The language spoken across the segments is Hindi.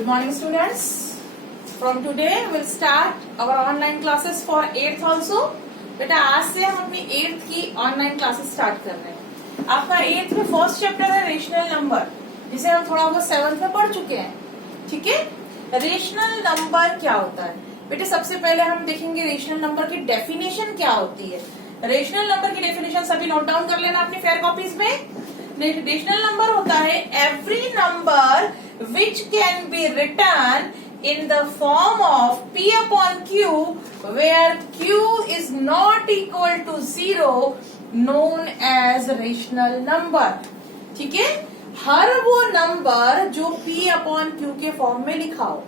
Good morning, students. From today we'll start our online classes for 8th also. बेटा आज से हम अपनी 8th की ऑनलाइन क्लासेस स्टार्ट कर रहे हैं। आपका 8th में फर्स्ट चैप्टर है रेशनल नंबर, जिसे हम थोड़ा बहुत 7th में पढ़ चुके हैं। ठीक है, रेशनल नंबर क्या होता है बेटे? सबसे पहले हम देखेंगे रेशनल नंबर की डेफिनेशन क्या होती है। रेशनल नंबर की डेफिनेशन सभी नोट डाउन कर लेना अपनी फेयर कॉपीज में। रेशनल नंबर होता है every number which can be written in the form of P upon Q where Q is not equal to 0 known as rational number। ठीक है, हर वो नंबर जो P upon Q के फॉर्म में लिखा हो,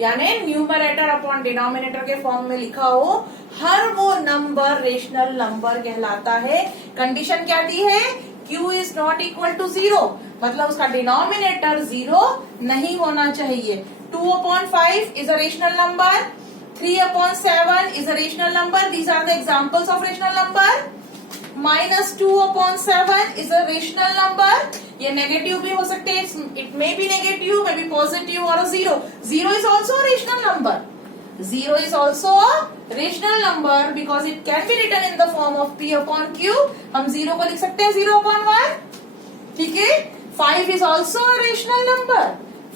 यानी न्यूमरेटर अपॉन डिनोमिनेटर के फॉर्म में लिखा हो, हर वो नंबर रेशनल नंबर कहलाता है। कंडीशन क्या दी है? Q is not equal to 0, मतलब उसका डिनोमिनेटर 0 नहीं होना चाहिए। 2/5 is a rational number, 3/7 is a rational number. These are the examples of rational number. -2/7 is a rational number. ये नेगेटिव भी हो सकते हैं, it may be negative, may be positive or a 0. 0 is also a rational number. 0 is also a rational number because it can be written in the form of P upon Q. हम 0 को लिख सकते हैं 0/1। ठीक है, 5 is also a rational number.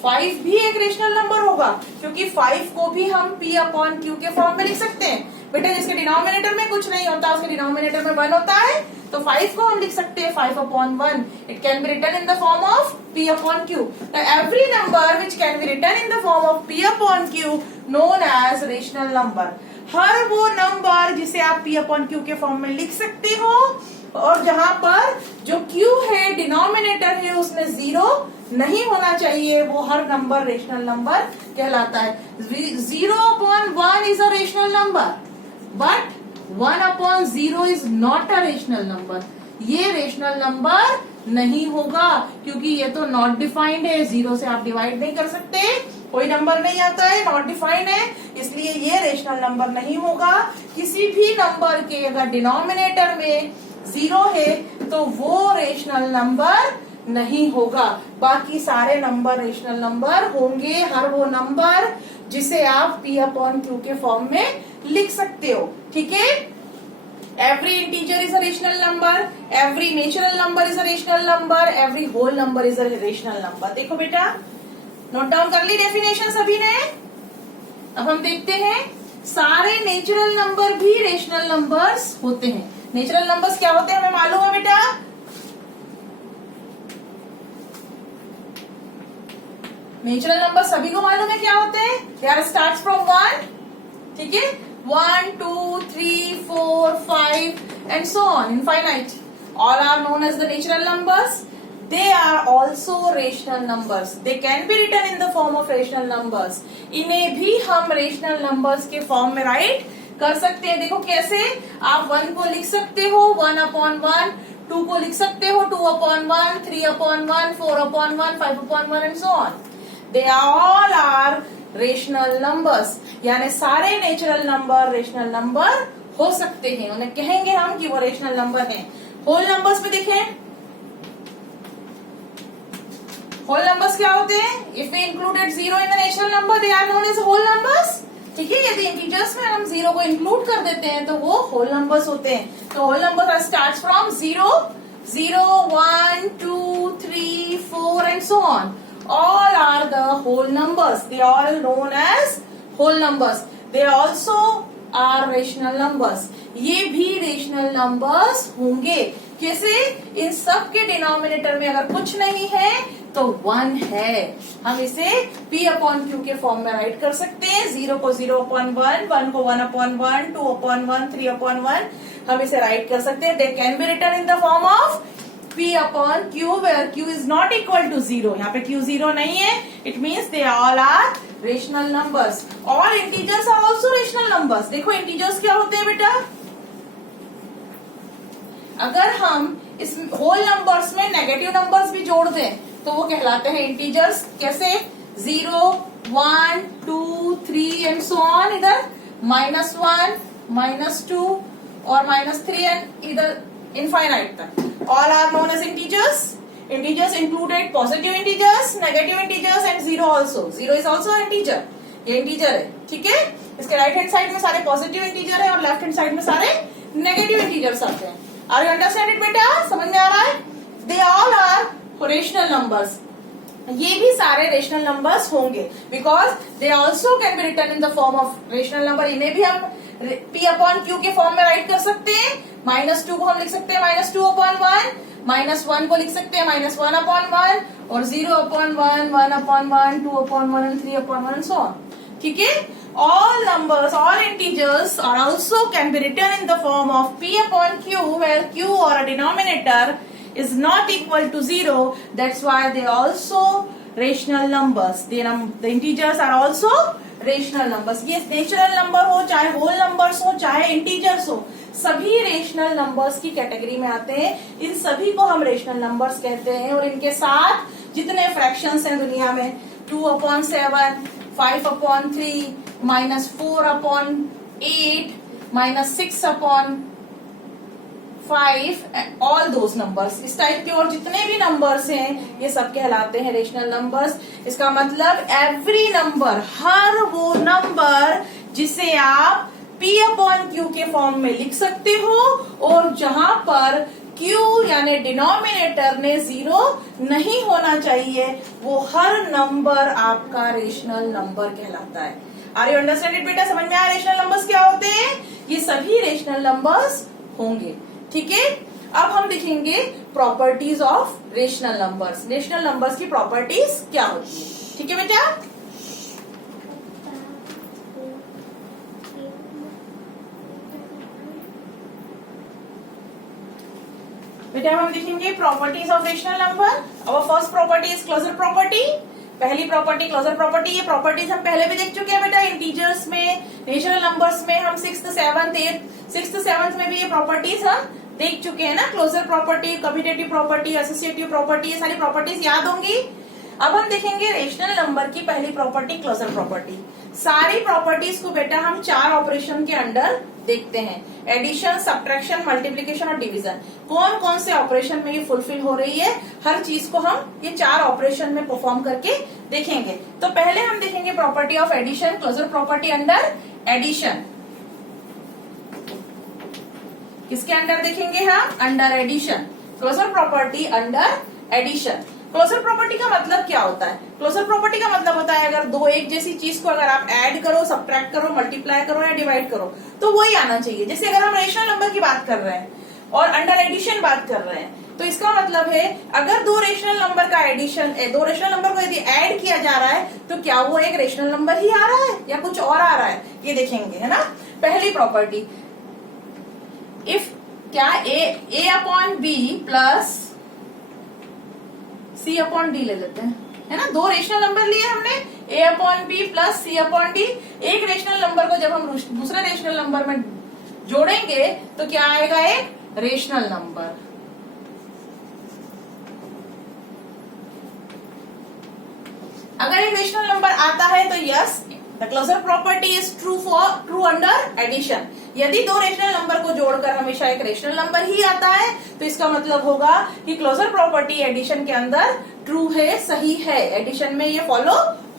5 भी एक रेशनल नंबर होगा क्योंकि 5 को भी हम P upon Q के फॉर्म में लिख सकते हैं। बेटा जिसके डिनोमिनेटर में कुछ नहीं होता, उसके डिनोमिनेटर में 1 होता है, तो 5 को हम लिख सकते हैं 5/1. It can be written in the form of P upon Q. Now every number which can be written in the form of P upon Q known as rational number. हर वो नंबर जिसे आप P upon Q के फॉर्म में लिख सकते हो और जहां पर जो Q है डिनोमिनेटर है उसमें 0 नहीं होना चाहिए, वो हर नंबर रेशनल नंबर कहलाता है। 0/1 is a rational number, but 1/0 is not a rational number. ये रेशनल नंबर नहीं होगा क्योंकि ये तो नॉट डिफाइंड है। 0 से आप डिवाइड नहीं कर सकते, कोई नंबर नहीं आता है, नॉट डिफाइंड है, इसलिए ये रेशनल नंबर नहीं होगा। किसी भी नंबर के अगर डिनोमिनेटर में 0 है तो वो रेशनल नंबर नहीं होगा। बाकी सारे नंबर रेशनल नंबर होंगे, हर वो नंबर जिसे आप P upon Q के फॉर्म में लिख सकते हो। ठीक है, every integer is a rational number, every natural number is a rational number, every whole number is a rational number। देखो बेटा, नोट डाउन कर ली डेफिनेशन सभी ने। अब हम देखते हैं सारे नेचुरल नंबर भी रेशनल नंबर्स होते हैं। नेचुरल नंबर्स क्या होते हैं हमें मालूम है बेटा? नेचुरल नंबर सभी को मालूम है क्या होते हैं? They are starts from 1। ठीक है, 1, 2, 3, 4, 5 and so on infinite. All are known as the natural numbers. They are also rational numbers. They can be written in the form of rational numbers. इन्हें भी हम rational numbers के फॉर्म में राइट कर सकते हैं। देखो कैसे, आप 1 को लिख सकते हो 1/1, 2 को लिख सकते हो 2/1, 3/1, 4/1, 5/1 and so on. They all are rational numbers, यानी सारे नेचुरल नंबर रेशनल नंबर हो सकते हैं, उन्हें कहेंगे हम कि वो रेशनल नंबर हैं। होल नंबर्स में देखें, होल नंबर्स क्या होते हैं? If we included 0 in the natural number they are known as whole numbers. ठीक है, यदि इंटीजर्स में हम 0 को इंक्लूड कर देते हैं तो वो होल नंबर्स होते हैं। तो whole number start from 0, 1, 2, 3, 4 and so on. All are the whole numbers. They are all known as whole numbers. They also are rational numbers. ये भी रेशनल नंबर्स होंगे। कैसे? इन सब के डिनोमिनेटर में अगर कुछ नहीं है तो 1 है, हम इसे P upon Q के फॉर्म में राइट कर सकते हैं। 0 को 0/1, 1 को 1/1, 2/1, 3/1 हम इसे राइट कर सकते हैं। They can be written in the form of P upon Q where Q is not equal to 0. यहाँ पे Q 0 नहीं है, it means they all are rational numbers. All integers are also rational numbers. देखो integers क्या होते हैं बेटा? अगर हम इस whole numbers में नेगेटिव नंबर्स भी जोड़ दें तो वो कहलाते हैं इंटीजर्स। कैसे? 0, 1, 2, 3 and so on। इधर -1, -2 और -3 and इधर इनफाइनाइट तक। All are known as integers. Integers included positive integers, negative integers and zero also. Zero is also integer. ये इंटीजर है, ठीक है। इसके राइट हैंड साइड में सारे पॉजिटिव इंटीजर है और लेफ्ट हैंड साइड में सारे नेगेटिव इंटीजर्स आते हैं। आर यू अंडरस्टैंड इट बेटा? समझ में आ रहा है? They all are rational numbers. ये भी सारे रेशनल नंबर्स होंगे because they also can be written in the form of rational number. इन्हें भी हम P अपॉन Q के फॉर्म में राइट कर सकते हैं। -2 को हम लिख सकते हैं -2 अपॉन 1, -1 को लिख सकते हैं -1 अपॉन 1 और 0 upon 1, 1 upon 1, 2 upon 1 and 3 upon 1 and so on. ठीक है। All numbers, all integers are also can be written in the form of P upon Q, where Q or a denominator is not equal to 0. That's why they also rational numbers. The integers are also rational numbers. ये नेचुरल नंबर हो, चाहे होल नंबर्स हो, चाहे इंटीजर्स हो, सभी रेशनल नंबर्स की कैटेगरी में आते हैं। इन सभी को हम रेशनल नंबर्स कहते हैं और इनके साथ जितने फ्रैक्शंस हैं दुनिया में 2/7, 5/3, -4/8, -6/5, ऑल दोज नंबर्स, इस टाइप के और जितने भी नंबर्स हैं ये सब कहलाते हैं रेशनल नंबर्स। इसका मतलब एवरी नंबर, हर वो नंबर जिसे आप P अपॉन Q के फॉर्म में लिख सकते हो और जहां पर Q यानी डिनोमिनेटर ने 0 नहीं होना चाहिए, वो हर नंबर आपका रेशनल नंबर कहलाता है। आर यू अंडरस्टैंड इट बेटा? समझ में आया रेशनल नंबर्स क्या होते हैं? ये सभी रेशनल नंबर्स होंगे, ठीक है। अब हम देखेंगे properties of rational numbers. Rational numbers की प्रॉपर्टीज क्या होती है, ठीक है बेटा? बेटा हम देखेंगे properties of rational number. Our first property is closure property. पहली प्रॉपर्टी क्लोजर प्रॉपर्टी। ये प्रॉपर्टीज हम पहले भी देख चुके हैं बेटा। इंटीजर्स में, नेचुरल नंबर्स में हम 6th, 7th, 8th, 6th, 7th में भी ये प्रॉपर्टीज हम देख चुके हैं ना। Closure property, commutative property, associative property, ये सारी प्रॉपर्टीज याद होंगी। अब हम देखेंगे रेशनल नंबर की पहली प्रॉपर्टी क्लोजर प्रॉपर्टी। सारी प्रॉपर्टीज को बेटा हम 4 ऑपरेशन के अंडर देखते हैं। एडिशन, सब्ट्रैक्शन, मल्टीप्लीकेशन और डिवीजन। कौन कौन से ऑपरेशन में ये फुलफिल हो रही है, हर चीज को हम ये 4 ऑपरेशन में परफॉर्म करके देखेंगे। तो पहले हम देखेंगे property of addition, closure property under addition. किसके अंडर देखेंगे हम? Under addition. Closure property under addition. Closure property का मतलब क्या होता है? क्लोजर प्रॉपर्टी का मतलब होता है अगर दो एक जैसी चीज को अगर आप ऐड करो, सब्ट्रैक्ट करो, मल्टीप्लाई करो या डिवाइड करो तो वही आना चाहिए। जैसे अगर हम रेशनल नंबर की बात कर रहे हैं और अंडर एडिशन बात कर रहे हैं तो इसका मतलब है अगर दो रेशनल नंबर का एडिशन, दो रेशनल नंबर को यदि ऐड किया जा रहा है तो क्या वो एक रेशनल नंबर ही आ रहा है या कुछ और आ रहा है, ये देखेंगे, है ना। पहली प्रॉपर्टी, इफ क्या ए अपॉन बी प्लस सी अपॉन डी ले लेते हैं, है ना। दो रेशनल नंबर लिए हमने, ए अपॉन बी प्लस सी अपॉन डी। एक रेशनल नंबर को जब हम दूसरे रेशनल नंबर में जोड़ेंगे तो क्या आएगा? एक रेशनल नंबर। अगर एक रेशनल नंबर आता है तो yes, the closure property is true under addition. यदि दो रेशनल नंबर को जोड़कर हमेशा एक रेशनल नंबर ही आता है तो इसका मतलब होगा कि क्लोजर प्रॉपर्टी एडिशन के अंदर ट्रू है, सही है, एडिशन में ये फॉलो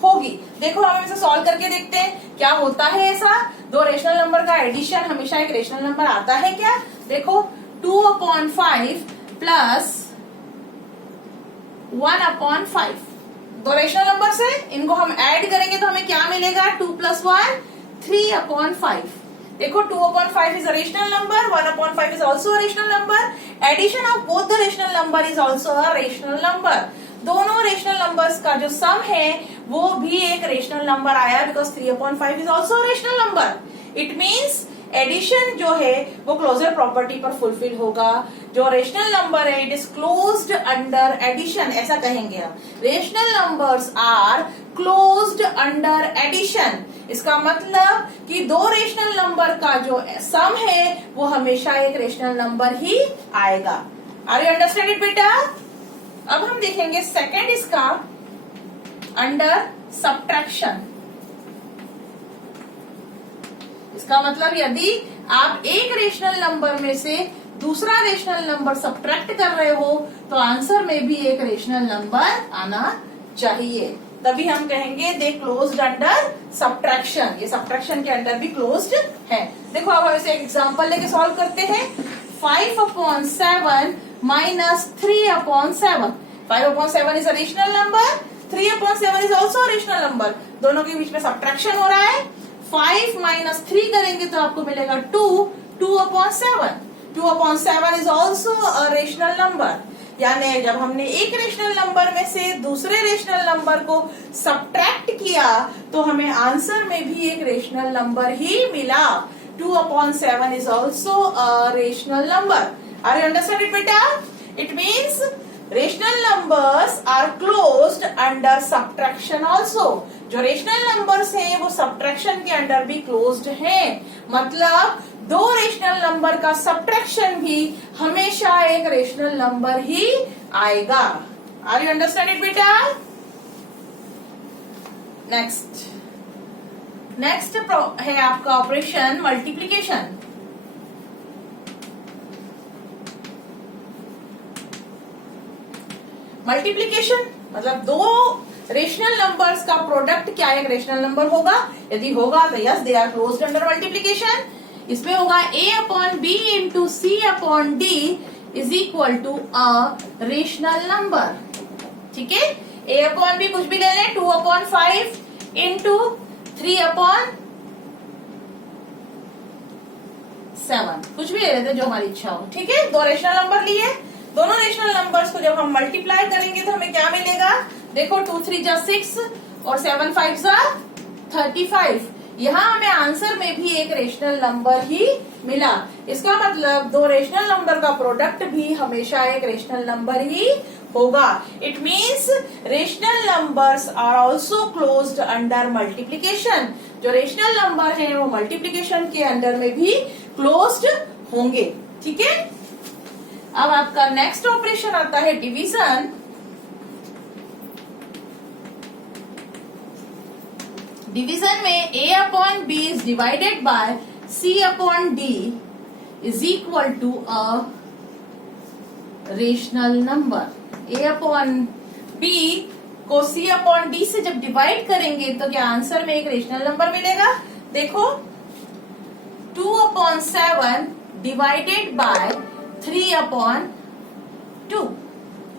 होगी। देखो हम इसे सॉल्व करके देखते हैं क्या होता है ऐसा। दो रेशनल नंबर का एडिशन हमेशा एक रेशनल नंबर आता है क्या? देखो 2/5 प्लस 1/5, दो रेशनल नंबर है, इनको हम ऐड करेंगे तो हमें क्या मिलेगा? 2 + 1 3/5। देखो 2/5 is a rational number, 1/5 is also a rational number. Addition of both the rational number is also a rational number. दोनों रेशनल नंबर्स का जो सम है वो भी एक रेशनल नंबर आया because 3/5 is also rational number. It means addition जो है वो क्लोजर प्रॉपर्टी पर फुलफिल होगा। जो रेशनल नंबर है it is closed under addition, ऐसा कहेंगे हम। Rational numbers are closed under addition. इसका मतलब कि दो रेशनल नंबर का जो सम है वो हमेशा एक रेशनल नंबर ही आएगा। आर यू अंडरस्टैंड इट बेटा? अब हम देखेंगे सेकंड इसका अंडर सब्ट्रैक्शन। इसका मतलब यदि आप एक रेशनल नंबर में से दूसरा रेशनल नंबर सब्ट्रैक्ट कर रहे हो तो आंसर में भी एक रेशनल नंबर आना चाहिए, तभी हम कहेंगे दे क्लोज्ड अंडर सब्ट्रैक्शन। ये सब्ट्रैक्शन के अंडर भी क्लोज्ड है। देखो अब हम इसे एग्जांपल लेके सॉल्व करते हैं। 5/7 minus 3/7। 5/7 is a rational number, 3/7 is also a rational number। दोनों के बीच में सब्ट्रैक्शन हो रहा है। 5 minus 3 करेंगे तो आपको मिलेगा 2, 2/7। 2/7 is also a rational number। यानी जब हमने एक रेशनल नंबर में से दूसरे रेशनल नंबर को सब्ट्रैक्ट किया तो हमें आंसर में भी एक रेशनल नंबर ही मिला। 2/7 is also a rational number। Are you understand it, beta? It means rational numbers are closed under subtraction also। जो रेशनल नंबर्स हैं वो सब्ट्रैक्शन के अंडर भी क्लोज्ड हैं। मतलब दो रेशनल नंबर का सब्ट्रैक्शन भी हमेशा एक रेशनल नंबर ही आएगा। आर यू अंडरस्टैंड इट बेटा? नेक्स्ट है आपका ऑपरेशन मल्टीप्लीकेशन। मल्टीप्लीकेशन मतलब दो रेशनल नंबर्स का प्रोडक्ट क्या एक रेशनल नंबर होगा? यदि होगा तो yes they are closed under multiplication. इसमें होगा a/b into c/d is equal to a rational number. ठीक है, a/b कुछ भी ले लें, 2/5 इंटू 3/7 कुछ भी ले लेते जो हमारी इच्छा हो। ठीक है, दो रेशनल नंबर लिए, दोनों रेशनल नंबर्स को जब हम मल्टीप्लाई करेंगे तो हमें क्या मिलेगा? देखो 2 3 जा 6 और 7 5 जा 35। यहाँ हमें आंसर में भी एक रेशनल नंबर ही मिला। इसका मतलब दो रेशनल नंबर का प्रोडक्ट भी हमेशा एक रेशनल नंबर ही होगा। It means rational numbers are also closed under multiplication. जो रेशनल नंबर है वो मल्टीप्लीकेशन के अंडर में भी क्लोज्ड होंगे। ठीक है, अब आपका नेक्स्ट ऑपरेशन आता है डिवीजन। डिवीजन में a/b is divided by c/d is equal to a rational number। a/b को c/d से जब डिवाइड करेंगे तो क्या आंसर में एक रेशनल नंबर मिलेगा? देखो 2/7 डिवाइडेड बाय 3/2।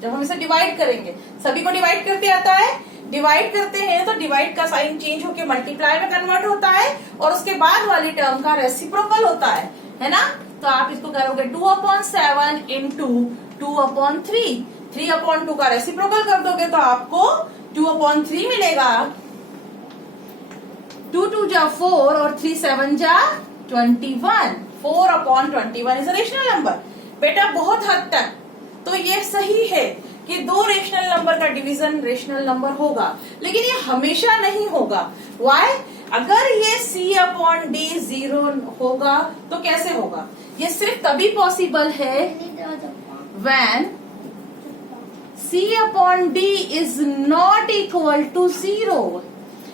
जब हम इसे डिवाइड करेंगे, सभी को डिवाइड करते आता है, डिवाइड करते हैं तो डिवाइड का साइन चेंज होकर मल्टीप्लाई में कन्वर्ट होता है और उसके बाद वाली टर्म का रेसिप्रोकल होता है ना? तो आप इसको करोगे 2/7 इंटू 2/3। 3/2 का रेसिप्रोकल कर दोगे तो आपको 2/3 मिलेगा। 2 2 जा 4 और 3 7 जा 21। 4/21 इज अ रेशनल नंबर। बेटा बहुत हद तक तो ये सही है कि दो रेशनल नंबर का डिवीजन रेशनल नंबर होगा, लेकिन ये हमेशा नहीं होगा। वाई? अगर ये c/d 0 होगा तो कैसे होगा? ये सिर्फ तभी पॉसिबल है when c/d is not equal to 0।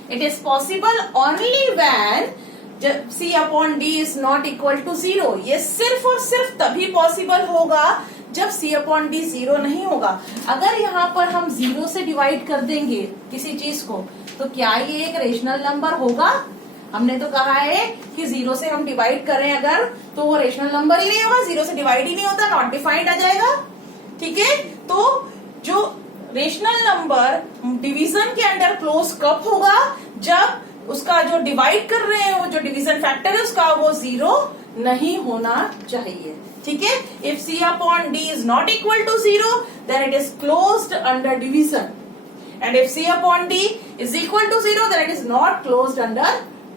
It is possible only when c/d is not equal to 0। ये सिर्फ और सिर्फ तभी पॉसिबल होगा जब c/d 0 नहीं होगा। अगर यहाँ पर हम 0 से डिवाइड कर देंगे किसी चीज को तो क्या ये एक रेशनल नंबर होगा? हमने तो कहा है कि 0 से हम डिवाइड करें अगर तो वो रेशनल नंबर ही नहीं होगा। 0 से डिवाइड ही नहीं होता, नॉट डिफाइंड आ जाएगा। ठीक है, तो जो रेशनल नंबर डिवीजन के अंडर क्लोज कब होगा? जब उसका जो डिवाइड कर रहे हैं वो जो डिवीजन फैक्टर है उसका वो 0 नहीं होना चाहिए। ठीक है, if c/d is not equal to 0 then it is closed under division, and if c/d is equal to 0 then it is not closed under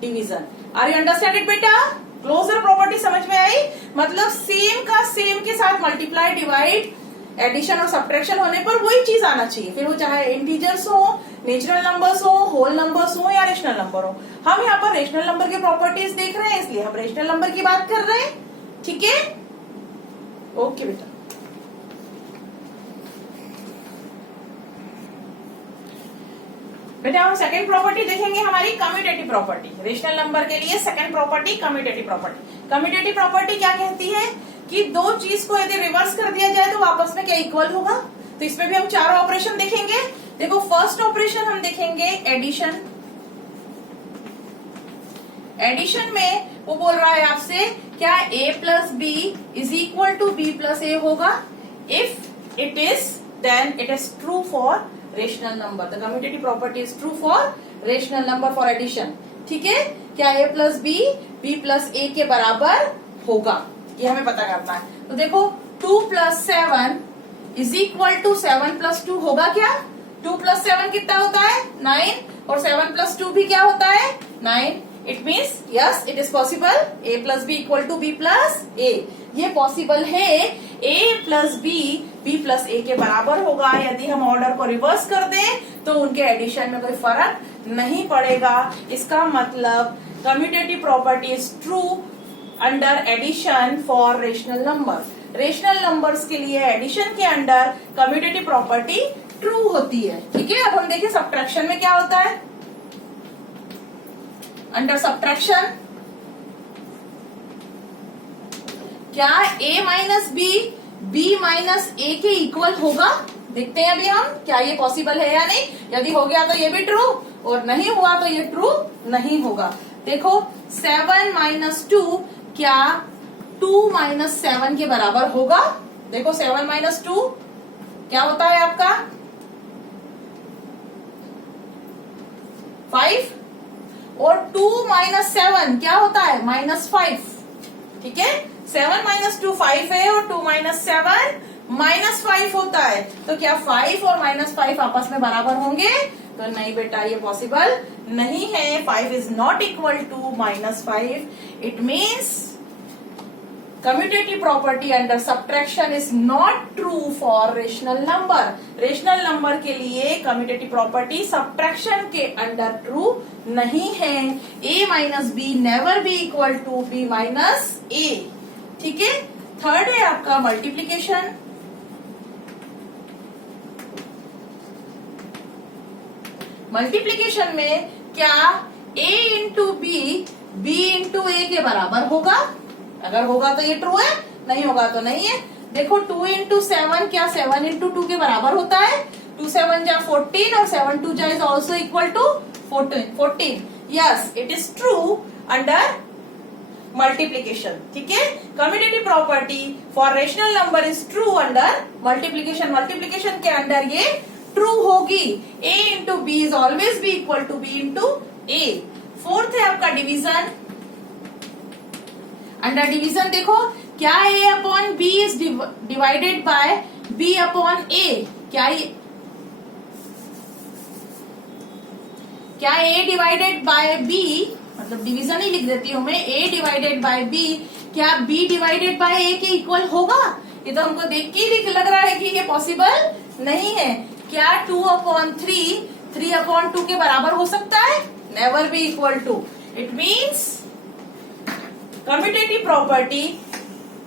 division। Are you understand it बेटा? क्लोजर प्रॉपर्टी समझ में आई? मतलब सेम का सेम के साथ मल्टीप्लाई, डिवाइड, एडिशन और सब्ट्रैक्शन होने पर वही चीज आना चाहिए, फिर वो चाहे इंटीजर्स हो, नेचुरल नंबर्स हो, होल नंबर्स हो या रेशनल नंबर हो। हम यहाँ पर रेशनल नंबर की प्रॉपर्टीज देख रहे हैं इसलिए हम रेशनल नंबर की बात कर रहे हैं। ठीक है, ओके बेटा। बेटा हम सेकंड प्रॉपर्टी देखेंगे हमारी कम्यूटेटिव प्रॉपर्टी। रेशनल नंबर के लिए second property commutative property. Commutative property क्या कहती है कि दो चीज को यदि रिवर्स कर दिया जाए तो आपस में क्या इक्वल होगा। तो इसमें भी हम चारों ऑपरेशन देखेंगे। देखो फर्स्ट ऑपरेशन हम देखेंगे एडिशन। एडिशन में वो बोल रहा है आपसे क्या a plus b is equal to b plus a होगा। If it is then it is true for rational number. The commutative property is true for rational number for addition. ठीक है, क्या a plus b plus a के बराबर होगा, ये हमें पता करना है। तो देखो 2 plus 7 is equal to 7 plus 2 होगा क्या। 2 प्लस 7 कितना होता है 9 और 7 प्लस 2 भी क्या होता है 9। It means yes it is possible a plus b equal to b plus a. ये पॉसिबल है a plus b plus a के बराबर होगा। यदि हम ऑर्डर को रिवर्स कर दें तो उनके एडिशन में कोई फर्क नहीं पड़ेगा। इसका मतलब commutative property is true under addition for rational number. Rational numbers के लिए एडिशन के अंडर कम्यूटेटिव प्रॉपर्टी ट्रू होती है। ठीक है, अब हम देखिए सब्ट्रैक्शन में क्या होता है। अंडर सब्ट्रैक्शन क्या a माइनस बी माइनस ए के इक्वल होगा। देखते हैं अभी हम क्या ये पॉसिबल है या नहीं। यदि हो गया तो ये भी ट्रू और नहीं हुआ तो ये ट्रू नहीं होगा। देखो 7 माइनस 2 क्या 2 माइनस 7 के बराबर होगा। देखो 7 माइनस 2 क्या होता है आपका 5 और 2 माइनस 7 क्या होता है -5। ठीक है, 7 माइनस 2 5 है और 2 माइनस 7 -5 होता है। तो क्या 5 और -5 आपस में बराबर होंगे। तो नहीं बेटा ये पॉसिबल नहीं है। 5 is not equal to -5। It means commutative property under subtraction is not true for rational number. Rational number के लिए कम्यूटेटिव प्रॉपर्टी सब्ट्रैक्शन के अंडर ट्रू नहीं है। a minus b never B equal to b minus a. ठीक है, थर्ड है आपका मल्टीप्लीकेशन। मल्टीप्लीकेशन में क्या a इंटू बी इंटू ए के बराबर होगा। अगर होगा तो ये ट्रू है, नहीं होगा तो नहीं है। देखो 2 इंटू 7 क्या 7 इंटू 2 के बराबर होता है। 2 7 जा 14 और 7 2 जा is also equal to 14। Yes it is true under multiplication. ठीक है, commutative property for rational number is true under multiplication. Multiplication के अंडर ये ट्रू होगी। a into b is always b equal to b into a. Fourth है आपका डिवीजन। अंडर डिवीजन देखो क्या a upon b is divided by b upon a. क्या a डिवाइडेड बाय b, मतलब डिवीजन ही लिख देती हूं मैं, a डिवाइडेड बाय b क्या b डिवाइडेड बाय a के इक्वल होगा। ये तो हमको देख के ही लग रहा है कि ये पॉसिबल नहीं है। क्या 2 अपॉन 3 अपॉन 2 के बराबर हो सकता है। Never B equal to. It means commutative property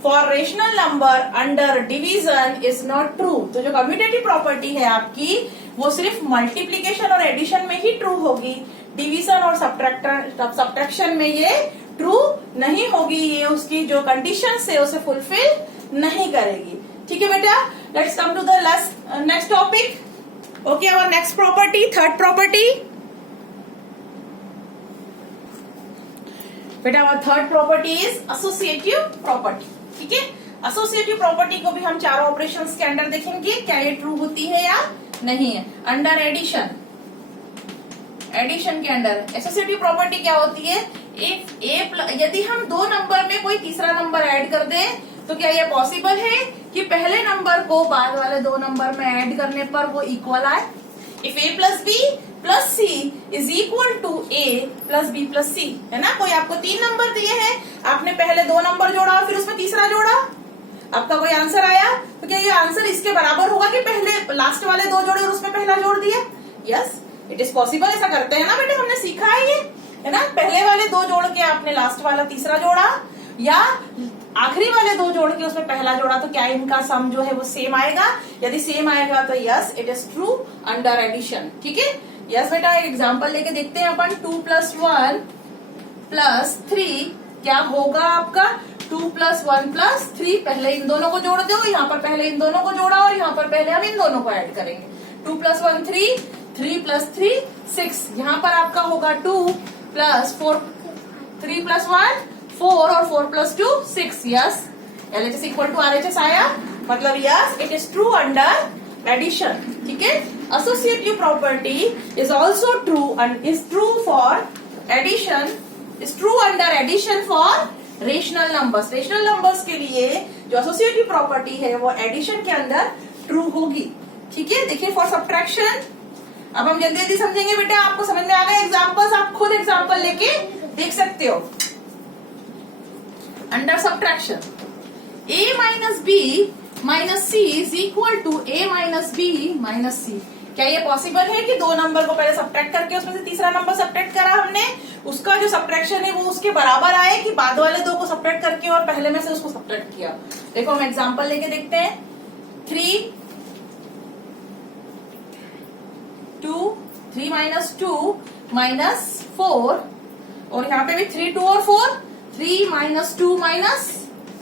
for rational number under division is not true. तो जो कम्यूटेटिव प्रॉपर्टी है आपकी वो सिर्फ मल्टीप्लीकेशन और एडिशन में ही ट्रू होगी। डिवीजन और सब्ट्रैक्शन में ये ट्रू नहीं होगी। ये उसकी जो कंडीशन है उसे फुलफिल नहीं करेगी। ठीक है बेटा, let's come to the next topic. Okay, और नेक्स्ट प्रॉपर्टी, थर्ड प्रॉपर्टी बेटा, और third property is associative property. ठीक है, एसोसिएटिव प्रॉपर्टी को भी हम चारों ऑपरेशंस के अंडर देखेंगे क्या ये ट्रू होती है या नहीं है। अंडर एडिशन के अंडर एसोसिएटिव प्रॉपर्टी क्या होती है। यदि हम दो नंबर में कोई तीसरा नंबर ऐड कर दें तो क्या ये पॉसिबल है कि पहले नंबर को बाद वाले दो नंबर में ऐड करने पर वो इक्वल आए। If a plus b plus c is equal to a plus b plus c, है ना। कोई आपको 3 नंबर दिए हैं, आपने पहले 2 नंबर जोड़ा और फिर उसमें तीसरा जोड़ा, आपका कोई आंसर आया, तो क्या ये आंसर इसके बराबर होगा कि पहले लास्ट वाले 2 जोड़े और उसमें पहला जोड़ दिया। यस इट इज पॉसिबल, ऐसा करते हैं ना बेटा, हमने सीखा है ये, है ना। पहले वाले 2 जोड़ के आपने लास्ट वाला तीसरा जोड़ा या आखिरी वाले 2 जोड़ के उसमें पहला जोड़ा, तो क्या इनका सम जो है वो सेम आएगा। यदि सेम आएगा तो yes it is true under addition. ठीक है, यस बेटा, एक एग्जांपल लेके देखते हैं अपन। 2 + 1 + 3 क्या होगा आपका। 2 प्लस 1 प्लस 3, पहले इन दोनों को जोड़ दो, यहाँ पर पहले इन दोनों को जोड़ा और यहाँ पर पहले हम इन दोनों को ऐड करेंगे। 2 प्लस 1 3, 3 प्लस 3 6, यहाँ पर आपका होगा 2 प्लस 4, 3 प्लस 1 4 और 4 plus 2 6। Yes, LHS equal to RHS आया, मतलब yes it is true under addition. ठीक है, associative property is also true and is true for addition, is true under addition for rational numbers. Rational numbers के लिए जो एसोसिएटिव प्रॉपर्टी है वो एडिशन के अंदर ट्रू होगी। ठीक है, देखिए फॉर सब्ट्रैक्शन अब हम जल्दी जल्दी समझेंगे बेटा, आपको समझ में आ गए एग्जाम्पल्स, आप खुद एग्जाम्पल लेके देख सकते हो। Under subtraction a minus b minus c is equal to a minus b minus c. क्या ये पॉसिबल है कि दो नंबर को पहले सब्ट्रैक्ट करके उसमें से तीसरा नंबर सब्ट्रैक्ट करा हमने, उसका जो सब्ट्रैक्शन है वो उसके बराबर आए, कि बाद वाले दो को सब्ट्रैक्ट करके और पहले में से उसको सब्ट्रैक्ट किया? देखो हम एग्जांपल लेके देखते हैं। 3 माइनस 2 माइनस 4, और यहाँ पे भी 3 2 और 4, 3 माइनस 2 माइनस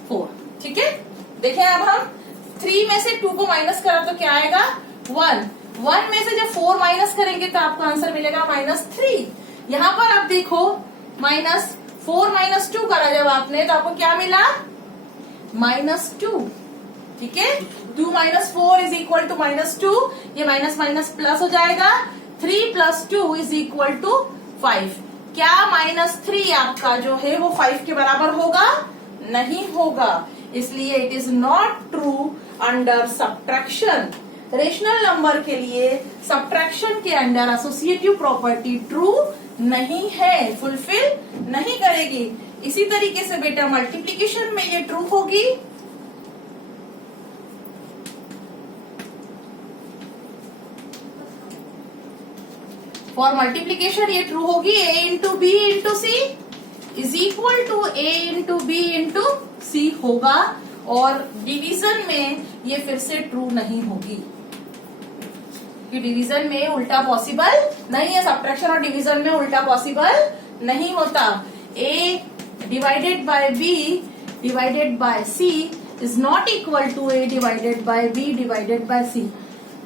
4। ठीक है, देखें अब हम 3 में से 2 को माइनस करा तो क्या आएगा 1, 1 में से जब 4 माइनस करेंगे तो आपको आंसर मिलेगा -3। यहाँ पर आप देखो -4 माइनस 2 करा जब आपने तो आपको क्या मिला -2। ठीक है, 2 माइनस 4 इज इक्वल टू -2, ये माइनस माइनस प्लस हो जाएगा, 3 प्लस 2 इज इक्वल टू 5। क्या -3 आपका जो है वो 5 के बराबर होगा? नहीं होगा, इसलिए it is not true under subtraction. Rational number के लिए सब्ट्रैक्शन के अंडर एसोसिएटिव प्रॉपर्टी ट्रू नहीं है, फुलफिल नहीं करेगी। इसी तरीके से बेटा मल्टीप्लीकेशन में ये ट्रू होगी। फॉर मल्टीप्लीकेशन ये ट्रू होगी, a into b into c is equal to a into b into c होगा, और डिवीजन में ये फिर से ट्रू नहीं होगी, कि डिवीजन में उल्टा पॉसिबल नहीं है। सब्ट्रैक्शन और डिवीजन में उल्टा पॉसिबल नहीं होता। a divided by b divided by c is not equal to a divided by b divided by c।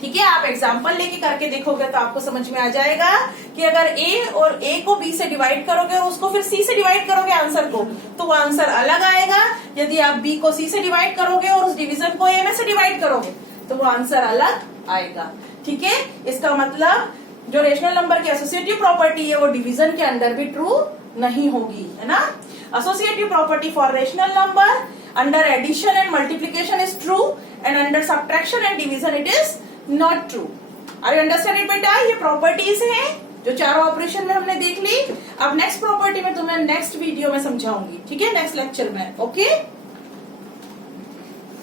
ठीक है, आप एग्जाम्पल लेके करके देखोगे तो आपको समझ में आ जाएगा कि अगर a और a को b से डिवाइड करोगे और उसको फिर c से डिवाइड करोगे आंसर को, तो वो आंसर अलग आएगा। यदि आप b को c से डिवाइड करोगे और उस डिवीजन को a में से डिवाइड करोगे तो वो आंसर अलग आएगा। ठीक है, इसका मतलब जो रेशनल नंबर की एसोसिएटिव प्रॉपर्टी है वो डिवीजन के अंदर भी ट्रू नहीं होगी, है ना। Associative property for rational number under addition and multiplication is true, and under subtraction and division it is not true. Are you understand it बेटा? ये प्रॉपर्टीज हैं जो चारों ऑपरेशन में हमने देख ली। अब नेक्स्ट प्रॉपर्टी में तुम्हें नेक्स्ट वीडियो में समझाऊंगी, ठीक है, नेक्स्ट लेक्चर में। ओके।